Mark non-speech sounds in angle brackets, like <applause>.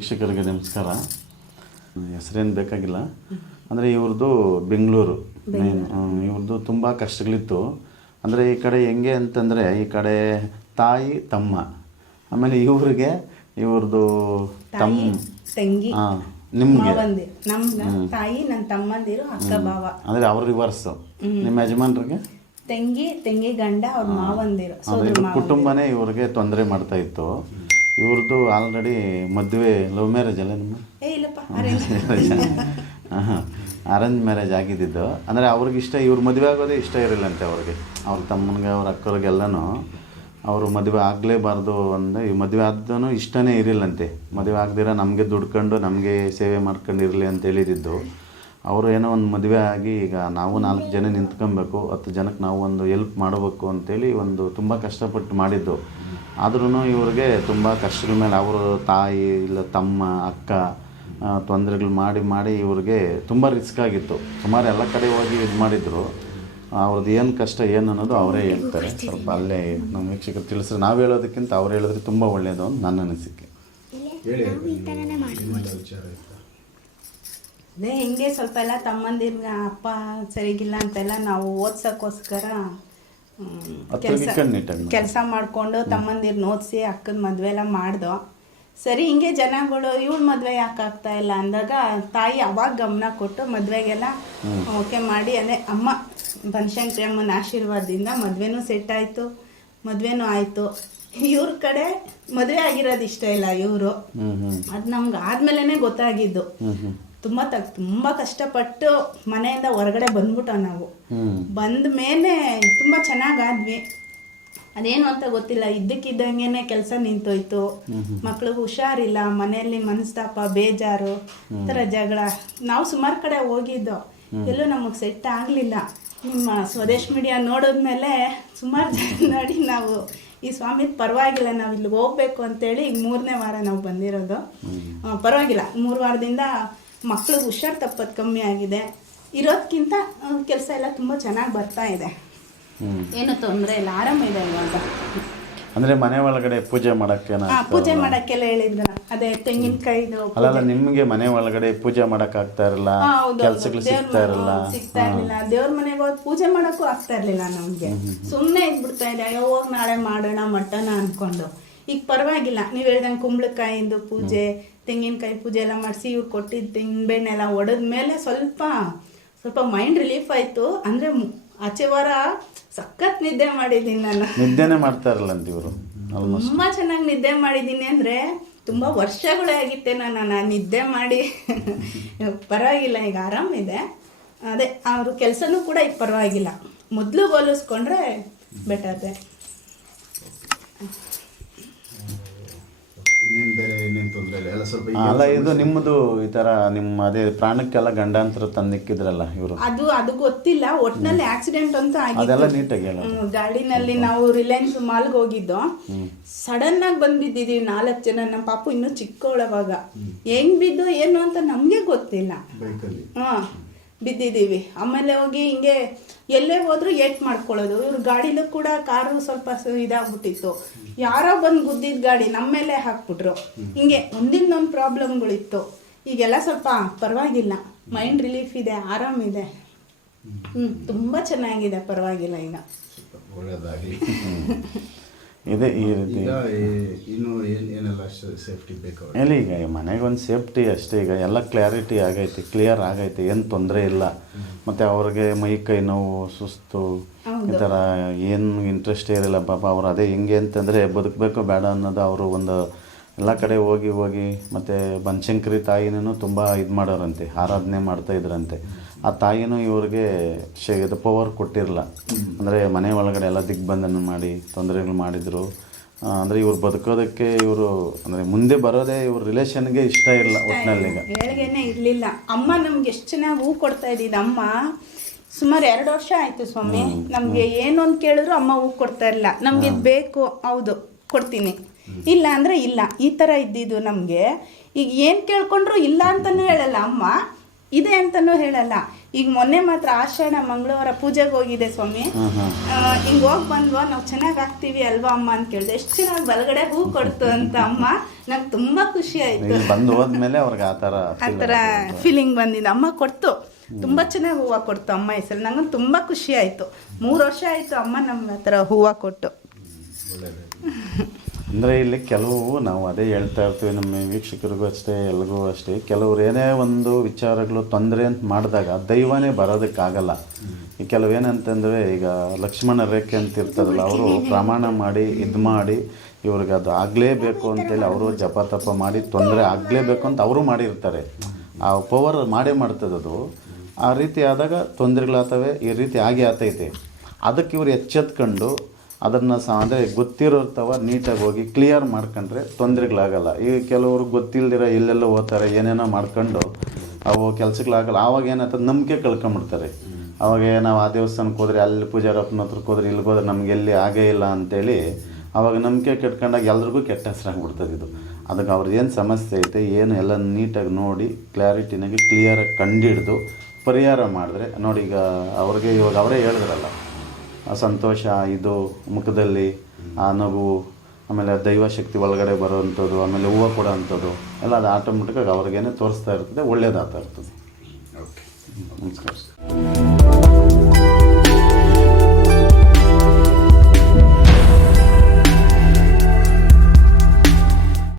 ವೀಕ್ಷಕರಿಗೆ ನಮಸ್ಕಾರ. ಹೆಸರೇನು ಬೇಕಾಗಿಲ್ಲ. ಅಂದರೆ ಇವ್ರದ್ದು ಬೆಂಗಳೂರು ಮೇನ್ ಇವ್ರದ್ದು ತುಂಬ ಕಷ್ಟಗಳಿತ್ತು. ಅಂದರೆ ಈ ಕಡೆ ಹೆಂಗೆ ಅಂತಂದರೆ ಈ ಕಡೆ ತಾಯಿ ತಮ್ಮ. ಆಮೇಲೆ ಇವ್ರಿಗೆ ಇವ್ರದ್ದು ತಮ್ಮ. ತಂಗಿ ನಿಮಗೆ. ನಮ್ಮ ತಾಯಿ ನನ್ನ ತಮ್ಮಂದಿರು ಅಕ್ಕ ಭಾವ. ಅಂದರೆ ಅವ್ರ ರಿವರ್ಸ್ ನಿಮ್ಮ ಯಜಮಾನ್ರಿಗೆ? ತಂಗಿ ತಂಗಿ ಗಂಡ ಅವ್ರ ಮಾವಂದಿರು. ಕುಟುಂಬನೇ ಇವ್ರಿಗೆ ತೊಂದರೆ ಮಾಡ್ತಾ ಇತ್ತು. ಇವ್ರದ್ದು ಆಲ್ರೆಡಿ ಮದುವೆ ಲವ್ ಮ್ಯಾರೇಜ್ ಅಲ್ಲ ನಿಮ್ಮ ಇಲ್ಲಪ್ಪ ಅರೇಂಜ್ <laughs> ಮ್ಯಾರೇಜ್ <laughs> ಆಗಿದ್ದಿದ್ದು. ಅಂದರೆ ಅವ್ರಿಗೆ ಇಷ್ಟ ಇವ್ರ ಮದುವೆ ಆಗೋದೇ ಇಷ್ಟ ಇರಲಿಲ್ಲಂತೆ ಅವ್ರಿಗೆ. ಅವ್ರ ತಮ್ಮನಿಗೆ ಅವ್ರ ಅಕ್ಕರಿಗೆಲ್ಲನೂ ಅವರು ಮದುವೆ ಆಗಲೇಬಾರ್ದು ಅಂದರೆ ಈ ಮದುವೆ ಆದ್ದೂ ಇಷ್ಟನೇ ಇರಲಿಲ್ಲಂತೆ. ಮದುವೆ ಆಗದಿರ ನಮಗೆ ದುಡ್ಕೊಂಡು ನಮಗೆ ಸೇವೆ ಮಾಡ್ಕೊಂಡು ಇರಲಿ ಅಂತ ಹೇಳಿದಿದ್ದು ಅವರು ಏನೋ ಒಂದು ಮದುವೆ ಆಗಿ ಈಗ ನಾವು ನಾಲ್ಕು ಜನ ನಿಂತ್ಕೊಬೇಕು ಹತ್ತು ಜನಕ್ಕೆ ನಾವು ಒಂದು ಎಲ್ಪ್ ಮಾಡಬೇಕು ಅಂತೇಳಿ ಒಂದು ತುಂಬ ಕಷ್ಟಪಟ್ಟು ಮಾಡಿದ್ದು. ಆದ್ರೂ ಇವ್ರಿಗೆ ತುಂಬ ಕಷ್ಟದ ಮೇಲೆ ಅವರ ತಾಯಿ ಇಲ್ಲ ತಮ್ಮ ಅಕ್ಕ ತೊಂದರೆಗಳು ಮಾಡಿ ಮಾಡಿ ಇವ್ರಿಗೆ ತುಂಬ ರಿಸ್ಕ್ ಆಗಿತ್ತು. ಸುಮಾರು ಎಲ್ಲ ಕಡೆ ಹೋಗಿ ಇದು ಮಾಡಿದ್ರು. ಅವ್ರದ್ದು ಏನು ಕಷ್ಟ ಏನು ಅನ್ನೋದು ಅವರೇ ಹೇಳ್ತಾರೆ. ಸ್ವಲ್ಪ ಅಲ್ಲೇ ನಮ್ಮ ವೀಕ್ಷಕರು ತಿಳಿಸ್ರೆ ನಾವು ಹೇಳೋದಕ್ಕಿಂತ ಅವ್ರು ಹೇಳಿದ್ರೆ ತುಂಬ ಒಳ್ಳೆಯದು ಅಂತ ನನ್ನ ಅನಿಸಿಕೆ. ಅದೇ ಹಿಂಗೆ ಸ್ವಲ್ಪ ಎಲ್ಲ ತಮ್ಮಂದಿರ ಅಪ್ಪ ಸರಿಗಿಲ್ಲ ಅಂತೆಲ್ಲ ನಾವು ಓದ್ಸೋಕ್ಕೋಸ್ಕರ ಕೆಲಸ ಮಾಡಿಕೊಂಡು ತಮ್ಮಂದಿರ್ನ ಓದಿಸಿ ಅಕ್ಕನ ಮದುವೆ ಎಲ್ಲ ಮಾಡ್ದೋ. ಸರಿ ಹಿಂಗೆ ಜನಗಳು ಇವಳು ಮದುವೆ ಯಾಕೆ ಆಗ್ತಾ ಇಲ್ಲ ಅಂದಾಗ ತಾಯಿ ಅವಾಗ ಗಮನ ಕೊಟ್ಟು ಮದುವೆಗೆಲ್ಲ ಓಕೆ ಮಾಡಿ ಅದೇ ಅಮ್ಮ ಬನಶಂಕರಿ ಅಮ್ಮನ ಆಶೀರ್ವಾದದಿಂದ ಮದುವೆನೂ ಸೆಟ್ ಆಯಿತು ಮದುವೆನೂ ಆಯಿತು. ಇವ್ರ ಕಡೆ ಮದುವೆ ಆಗಿರೋದು ಇಷ್ಟ ಇಲ್ಲ ಇವರು. ಅದು ನಮ್ಗೆ ಆದ್ಮೇಲೆ ಗೊತ್ತಾಗಿದ್ದು. ತುಂಬ ತಗ್ ತುಂಬ ಕಷ್ಟಪಟ್ಟು ಮನೆಯಿಂದ ಹೊರಗಡೆ ಬಂದ್ಬಿಟ್ಟೋ ನಾವು. ಬಂದ ಮೇಲೆ ತುಂಬ ಚೆನ್ನಾಗಾದ್ವಿ ಅದೇನು ಅಂತ ಗೊತ್ತಿಲ್ಲ ಇದ್ದಕ್ಕಿದ್ದಂಗೆನೆ ಕೆಲಸ ನಿಂತೋಯ್ತು. ಮಕ್ಳಿಗೆ ಹುಷಾರಿಲ್ಲ ಮನೆಯಲ್ಲಿ ಮನಸ್ತಾಪ ಬೇಜಾರು ಈ ಥರ ಜಗಳ. ನಾವು ಸುಮಾರು ಕಡೆ ಹೋಗಿದ್ದು. ಎಲ್ಲೂ ನಮಗೆ ಸೆಟ್ ಆಗಲಿಲ್ಲ. ನಿಮ್ಮ ಸ್ವದೇಶ್ ಮೀಡಿಯಾ ನೋಡಿದ್ಮೇಲೆ ಸುಮಾರು ಜನ <laughs> ನೋಡಿ ನಾವು ಈ ಸ್ವಾಮಿ ಪರವಾಗಿಲ್ಲ ನಾವು ಇಲ್ಲಿ ಹೋಗ್ಬೇಕು ಅಂತೇಳಿ ಈಗ ಮೂರನೇ ವಾರ ನಾವು ಬಂದಿರೋದು. ಪರವಾಗಿಲ್ಲ. ಮೂರು ವಾರದಿಂದ ಮಕ್ಳಿಗೆ ಹುಷಾರು ತಪ್ಪೋದು ಕಮ್ಮಿ ಆಗಿದೆ. ಇರೋದಕ್ಕಿಂತ ಕೆಲಸ ಎಲ್ಲ ತುಂಬ ಚೆನ್ನಾಗಿ ಬರ್ತಾ ಇದೆ. ಏನು ತೊಂದರೆ ಇಲ್ಲ ಆರಾಮ ಇದೆ ಇವಾಗ. ಅಂದ್ರೆ ಮನೆ ಒಳಗಡೆ ಪೂಜೆ ಮಾಡಕ್ಕೆ ಪೂಜೆ ಮಾಡಕ್ಕೆಲ್ಲ ಹೇಳಿದ್ರ ಅದೇ ತೆಂಗಿನಕಾಯಿ ಅಲ್ಲಲ್ಲ ನಿಮ್ಗೆ ಮನೆ ಒಳಗಡೆ ಪೂಜೆ ಮಾಡಕ್ ಆಗ್ತಾ ಇರಲ್ಲ? ಕೆಲ್ಸಗಳು ಸಿಗ್ತಾ ಇರಲ್ಲ? ಸಿಗ್ತಾ ಇರ್ಲಿಲ್ಲ. ದೇವ್ರ ಮನೆಗೆ ಹೋಗಿ ಪೂಜೆ ಮಾಡಕ್ಕೂ ಆಗ್ತಾ ಇರ್ಲಿಲ್ಲ ನಮ್ಗೆ. ಸುಮ್ನೆ ಇದ್ಬಿಡ್ತಾ ಇದೆ. ಅಯ್ಯೋ ಹೋಗಿ ನಾಳೆ ಮಾಡೋಣ ಮಟನ ಅನ್ಕೊಂಡು. ಈಗ ಪರವಾಗಿಲ್ಲ. ನೀವ್ ಹೇಳ್ದಂಗೆ ಕುಂಬಳಕಾಯಿಂದು ಪೂಜೆ ತೆಂಗಿನಕಾಯಿ ಪೂಜೆ ಎಲ್ಲ ಮಾಡಿಸಿ ಇವ್ರು ಕೊಟ್ಟಿದ್ದ ತೆಂಗಿನಬೆಣ್ಣೆ ಎಲ್ಲ ಒಡೆದ್ಮೇಲೆ ಸ್ವಲ್ಪ ಸ್ವಲ್ಪ ಮೈಂಡ್ ರಿಲೀಫ್ ಆಯ್ತು. ಅಂದ್ರೆ ಆಚೆ ವಾರ ಸಖತ್ ನಿದ್ದೆ ಮಾಡಿದ್ದೀನಿ ನಾನು. ನಿದ್ದೆನೆ ಮಾಡ್ತಾರಲ್ಲ ಅಂತ ಇವರು ತುಂಬ ತುಂಬಾ ಚೆನ್ನಾಗಿ ನಿದ್ದೆ ಮಾಡಿದ್ದೀನಿ ಅಂದ್ರೆ ತುಂಬಾ ವರ್ಷಗಳೇ ಆಗಿತ್ತೆ ನಾನು ನಾನು ನಿದ್ದೆ ಮಾಡಿ. <laughs> ಪರವಾಗಿಲ್ಲ ಈಗ ಆರಾಮಿದೆ. ಅದೇ ಅವ್ರ ಕೆಲಸನೂ ಕೂಡ ಈಗ ಪರವಾಗಿಲ್ಲ. ಮೊದಲು ಹೋಲಿಸ್ಕೊಂಡ್ರೆ ಬೆಟರ್ ತೊಂದರೆ ಇಲ್ಲ. ಎಲ್ಲ ಸ್ವಲ್ಪ ಈಗ ಅಲ್ಲ ಇದು ನಿಮ್ಮದು ಈ ತರ ನಿಮ್ಮ ಅದೇ ಪ್ರಾಣಕ್ಕೆಲ್ಲ ಗಂಡಾಂತರ ತಂದಿಕ್ಕಿದ್ರಲ್ಲ ಇವರು? ಅದು ಅದು ಗೊತ್ತಿಲ್ಲ. ಒಟ್ನಲ್ಲಿ ಆಕ್ಸಿಡೆಂಟ್ ಅಂತ ಅದೆಲ್ಲ ನೀಟಾಗಿ ಹೇಳ ಗಾಡಿನಲ್ಲಿ ನಾವು ರಿಲಯನ್ಸ್ ಮಾಲ್ಗೆ ಹೋಗಿದ್ದೋ. ಸಡನ್ ಆಗಿ ಬಂದ್ ಬಿದ್ದಿದೀವಿ ನಾಲ್ಕು ಜನ. ನಮ್ಮ ಪಾಪು ಇನ್ನೂ ಚಿಕ್ಕವಳವಾಗ. ಹೆಂಗ್ ಬಿದ್ದು ಏನು ಅಂತ ನಮ್ಗೆ ಗೊತ್ತಿಲ್ಲ. ಬೈಕಲ್ಲಿ ಹಾ. ಬಿದ್ದಿದ್ದೀವಿ. ಆಮೇಲೆ ಹೋಗಿ ಹಿಂಗೆ ಎಲ್ಲೇ ಹೋದ್ರು ಏಟ್ ಮಾಡ್ಕೊಳ್ಳೋದು. ಇವ್ರ ಗಾಡಿಲೂ ಕೂಡ ಕಾರು ಸ್ವಲ್ಪ ಇದಾಗ್ಬಿಟ್ಟಿತ್ತು. ಯಾರೋ ಬಂದು ಗುದ್ದಿದ ಗಾಡಿ ನಮ್ಮ ಮೇಲೆ ಹಾಕ್ಬಿಟ್ರು. ಹಿಂಗೆ ಒಂದಿನ ಒಂದು ಪ್ರಾಬ್ಲಮ್ಗಳಿತ್ತು. ಈಗೆಲ್ಲ ಸ್ವಲ್ಪ ಪರವಾಗಿಲ್ಲ. ಮೈಂಡ್ ರಿಲೀಫ್ ಇದೆ ಆರಾಮಿದೆ ಹ್ಞೂ ತುಂಬಾ ಚೆನ್ನಾಗಿದೆ ಪರವಾಗಿಲ್ಲ ಈಗ. <laughs> ಇದೆ ಈ ರೀತಿ. ಈಗ ಈ- ಇನ್ನು ಏನು ಏನೆಲ್ಲ ಸೇಫ್ಟಿ ಬೇಕು ಅವ್ರಿಗೆ? ಎಲ್ಲಿ ಈಗ ಮನೆಗೆ ಒಂದು ಸೇಫ್ಟಿ ಅಷ್ಟೇ ಈಗ ಎಲ್ಲ ಕ್ಲಾರಿಟಿ ಆಗೈತೆ ಕ್ಲಿಯರ್ ಆಗೈತೆ ಏನು ತೊಂದರೆ ಇಲ್ಲ. ಮತ್ತು ಅವ್ರಿಗೆ ಮೈ ಕೈ ನೋವು ಸುಸ್ತು ಈ ಥರ ಏನು ಇಂಟ್ರೆಸ್ಟೇ ಇರಲಿಲ್ಲ ಪಾಪ ಅವ್ರು ಅದೇ ಹೆಂಗೆ ಅಂತಂದರೆ ಬದುಕಬೇಕು ಬೇಡ ಅನ್ನೋದು ಅವರು ಒಂದು ಎಲ್ಲ ಕಡೆ ಹೋಗಿ ಹೋಗಿ ಮತ್ತು ಬನಶಂಕರಿ ತಾಯಿನೂ ತುಂಬ ಇದು ಮಾಡೋರಂತೆ ಆರಾಧನೆ ಮಾಡ್ತಾ ಇದ್ರಂತೆ. ಆ ತಾಯಿನೂ ಇವ್ರಿಗೆ ಶೇ ಪವರ್ ಕೊಟ್ಟಿರಲ್ಲ ಅಂದರೆ ಮನೆ ಒಳಗಡೆ ಎಲ್ಲ ದಿಗ್ಬಂಧನ ಮಾಡಿ ತೊಂದರೆಗಳು ಮಾಡಿದರು. ಅಂದರೆ ಇವ್ರು ಬದುಕೋದಕ್ಕೆ ಇವರು ಅಂದರೆ ಮುಂದೆ ಬರೋದೇ ಇವ್ರ ರಿಲೇಷನ್ಗೆ ಇಷ್ಟ ಇಲ್ಲ ಒಟ್ಟಿನಲ್ಲಿ ಈಗ. ಇರಲಿಲ್ಲ ಇರ್ಲಿಲ್ಲ. ಅಮ್ಮ ನಮ್ಗೆ ಎಷ್ಟು ಚೆನ್ನಾಗಿ ಹೂ ಕೊಡ್ತಾ ಇದ್ದಿದ್ದು ಅಮ್ಮ ಸುಮಾರು ಎರಡು ವರ್ಷ ಆಯಿತು ಸ್ವಾಮಿ. ನಮಗೆ ಏನು ಅಂತ ಕೇಳಿದ್ರು ಅಮ್ಮ ಹೂ ಕೊಡ್ತಾ ಇರಲಿಲ್ಲ. ನಮ್ಗೆ ಇದು ಬೇಕು ಹೌದು ಕೊಡ್ತೀನಿ. ಇಲ್ಲ ಅಂದರೆ ಇಲ್ಲ. ಈ ಥರ ಇದ್ದಿದ್ದು ನಮಗೆ. ಈಗ ಏನು ಕೇಳ್ಕೊಂಡ್ರು ಇಲ್ಲ ಅಂತಲೂ ಹೇಳಲ್ಲ ಅಮ್ಮ. ಇದೆ ಅಂತಲೂ ಹೇಳಲ್ಲ. ಈಗ ಮೊನ್ನೆ ಮಾತ್ರ ಆಷಾಢ ಮಂಗಳವಾರ ಪೂಜೆಗೆ ಹೋಗಿದೆ ಸ್ವಾಮಿ. ಹಿಂಗ್ ಹೋಗ್ ಬಂದ್ವಾ ನಾವು ಚೆನ್ನಾಗಿ ಆಗ್ತೀವಿ ಅಲ್ವಾ ಅಮ್ಮ ಅಂತ ಕೇಳಿದೆ. ಎಷ್ಟು ಚೆನ್ನಾಗಿ ಬಲಗಡೆ ಹೂ ಕೊಡ್ತು ಅಂತ ಅಮ್ಮ. ನಂಗೆ ತುಂಬಾ ಖುಷಿ ಆಯ್ತು. ಬಂದು ಹೋದ್ಮೇಲೆ ಅವ್ರಿಗೆ ಆ ಥರ ಆ ಥರ ಫೀಲಿಂಗ್ ಬಂದಿದೆ ಅಮ್ಮ ಕೊಡ್ತು. ತುಂಬಾ ಚೆನ್ನಾಗಿ ಹೂವು ಕೊಡ್ತು ಅಮ್ಮ ಹೆಸರು ನಂಗೆ ತುಂಬಾ ಖುಷಿ ಆಯ್ತು. ಮೂರು ವರ್ಷ ಆಯ್ತು ಅಮ್ಮ ನಮ್ಗೆ ಆ ಥರ ಹೂವು ಕೊಟ್ಟು. <laughs> ಅಂದರೆ ಇಲ್ಲಿ ಕೆಲವು ನಾವು ಅದೇ ಹೇಳ್ತಾ ಇರ್ತೀವಿ, ನಮ್ಮ ವೀಕ್ಷಕರಿಗೂ ಅಷ್ಟೇ, ಎಲ್ರಿಗೂ ಅಷ್ಟೇ. ಕೆಲವ್ರು ಏನೇ ಒಂದು ವಿಚಾರಗಳು ತೊಂದರೆ ಅಂತ ಮಾಡಿದಾಗ ದೈವನೇ ಬರೋದಕ್ಕಾಗಲ್ಲ. ಈ ಕೆಲವು ಏನಂತಂದರೆ ಈಗ ಲಕ್ಷ್ಮಣ ರೇಖೆ ಅಂತ ಇರ್ತದಲ್ಲ, ಅವರು ಪ್ರಮಾಣ ಮಾಡಿ, ಇದು ಮಾಡಿ, ಇವ್ರಿಗೆ ಅದು ಆಗಲೇಬೇಕು ಅಂತೇಳಿ ಅವರು ಜಪ ತಪ ಮಾಡಿ ತೊಂದರೆ ಆಗಲೇಬೇಕು ಅಂತ ಅವರು ಮಾಡಿರ್ತಾರೆ. ಆ ಪವರ್ ಮಾಡೇ ಮಾಡ್ತದೆ ಅದು. ಆ ರೀತಿ ಆದಾಗ ತೊಂದರೆಗಳಾಗ್ತವೆ, ಈ ರೀತಿ ಆಗಿ ಆತೈತೆ. ಅದಕ್ಕೆ ಇವರು ಎಚ್ಚೆತ್ಕೊಂಡು ಅದನ್ನು ಸಹ ಅಂದರೆ ಗೊತ್ತಿರೋರ್ತವ ನೀಟಾಗಿ ಹೋಗಿ ಕ್ಲಿಯರ್ ಮಾಡ್ಕೊಂಡ್ರೆ ತೊಂದರೆಗಳಾಗಲ್ಲ. ಈಗ ಕೆಲವರು ಗೊತ್ತಿಲ್ಲದಿರ ಎಲ್ಲೆಲ್ಲ ಓದ್ತಾರೆ ಏನೇನೋ ಮಾಡ್ಕೊಂಡು ಅವು ಕೆಲಸಗಳಾಗಲ್ಲ. ಆವಾಗ ಏನಾಗ್ತದೆ ನಂಬಿಕೆ ಕಳ್ಕೊಂಬಿಡ್ತಾರೆ. ಅವಾಗ ನಾವು ಆ ದೇವಸ್ಥಾನಕ್ಕೆ ಹೋದ್ರೆ, ಅಲ್ಲಿ ಪೂಜಾರಪ್ಪನ ಹತ್ರಕ್ಕೆ ಹೋದ್ರೆ, ಇಲ್ಲಿಗೆ ಹೋದ್ರೆ ನಮ್ಗೆ ಎಲ್ಲಿ ಆಗೇ ಇಲ್ಲ ಅಂತೇಳಿ ಅವಾಗ ನಂಬಿಕೆ ಕೆಟ್ಕೊಂಡಾಗ ಎಲ್ರಿಗೂ ಕೆಟ್ಟ ಹೆಸರಾಗ್ಬಿಡ್ತದೆ ಇದು. ಅದಕ್ಕೆ ಅವ್ರದ್ದು ಏನು ಸಮಸ್ಯೆ ಐತೆ, ಏನು ಎಲ್ಲ ನೀಟಾಗಿ ನೋಡಿ ಕ್ಲಾರಿಟಿನಾಗಿ ಕ್ಲಿಯರಾಗಿ ಕಂಡಿಡಿದು ಪರಿಹಾರ ಮಾಡಿದ್ರೆ, ನೋಡಿ ಈಗ ಅವ್ರಿಗೆ ಇವಾಗ ಅವರೇ ಹೇಳಿದ್ರಲ್ಲ ಸಂತೋಷ ಇದು ಮುಖದಲ್ಲಿ ಆ ನಗು ಆಮೇಲೆ ದೈವ ಶಕ್ತಿ ಒಳಗಡೆ ಬರೋವಂಥದ್ದು ಆಮೇಲೆ ಹೂವು ಕೊಡೋ ಅಂಥದ್ದು ಎಲ್ಲ ಅದು ಆಟೋಮೆಟಿಕ್ಕಾಗಿ ಅವ್ರಿಗೇನೆ ತೋರಿಸ್ತಾ ಇರ್ತದೆ ಒಳ್ಳೇದಾಗ್ತಾ ಇರ್ತದೆ. ಓಕೆ. ನಮಸ್ಕಾರ.